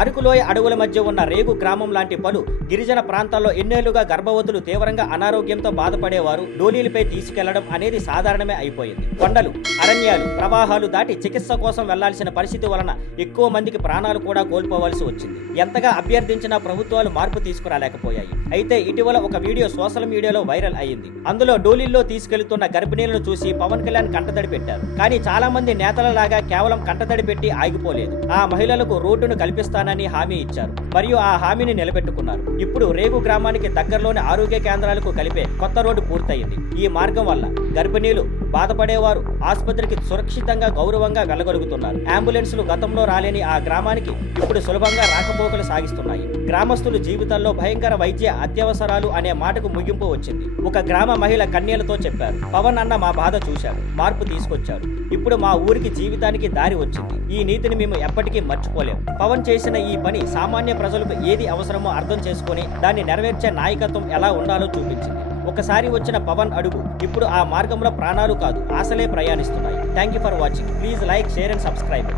అరకులోయ అడవుల మధ్య ఉన్న రేగు గ్రామం లాంటి పలు గిరిజన ప్రాంతాల్లో ఎన్నేళ్లుగా గర్భవతులు తీవ్రంగా అనారోగ్యంతో బాధపడేవారు డోలీలపై తీసుకెళ్లడం అనేది సాధారణమే అయిపోయింది. కొండలు, అరణ్యాలు, ప్రవాహాలు దాటి చికిత్స కోసం వెళ్లాల్సిన పరిస్థితి వలన ఎక్కువ మందికి ప్రాణాలు కూడా కోల్పోవాల్సి వచ్చింది. ఎంతగా అభ్యర్థించినా ప్రభుత్వాలు మార్పు తీసుకురాలేకపోయాయి. అయితే ఇటీవల ఒక వీడియో సోషల్ మీడియాలో వైరల్ అయ్యింది. అందులో డోలీల్లో తీసుకెళ్తున్న గర్భిణీలను చూసి పవన్ కళ్యాణ్ కంటతడి పెట్టారు. కానీ చాలా మంది నేతలలాగా కేవలం కంటతడి పెట్టి ఆగిపోలేదు. ఆ మహిళలకు రోడ్డును కల్పిస్తానని హామీ ఇచ్చారు మరియు ఆ హామీని నిలబెట్టుకున్నారు. ఇప్పుడు రేగు గ్రామానికి దగ్గరలోని ఆరోగ్య కేంద్రాలకు కలిపే కొత్త రోడ్డు పూర్తయింది. ఈ మార్గం వల్ల గర్భిణీలు, బాధపడేవారు ఆసుపత్రికి సురక్షితంగా గౌరవంగా వెళ్లగలుగుతున్నారు. అంబులెన్సులు గతంలో రాలేని ఆ గ్రామానికి ఇప్పుడు సులభంగా రాకపోకలు సాగిస్తున్నాయి. గ్రామస్తుల జీవితాల్లో భయంకర వైద్య అత్యవసరాలు అనే మాటకు ముగింపు వచ్చింది. ఒక గ్రామ మహిళ కన్నీళ్లతో చెప్పారు, పవన్ అన్న మా బాధ చూశాడు, మార్పు తీసుకొచ్చారు. ఇప్పుడు మా ఊరికి జీవితానికి దారి వచ్చింది. ఈ నీతిని మేము ఎప్పటికీ మర్చిపోలేము. పవన్ చేసిన ఈ పని సామాన్య ప్రజలకు ఏది అవసరమో అర్థం చేసుకుని దాన్ని నెరవేర్చే నాయకత్వం ఎలా ఉండాలో చూపించింది. ఒకసారి వచ్చిన పవన్ అడుగు ఇప్పుడు ఆ మార్గంలో ప్రాణాలు కాదు, ఆశలే ప్రయాణిస్తున్నాయి. Thank you for watching. Please like, share and subscribe.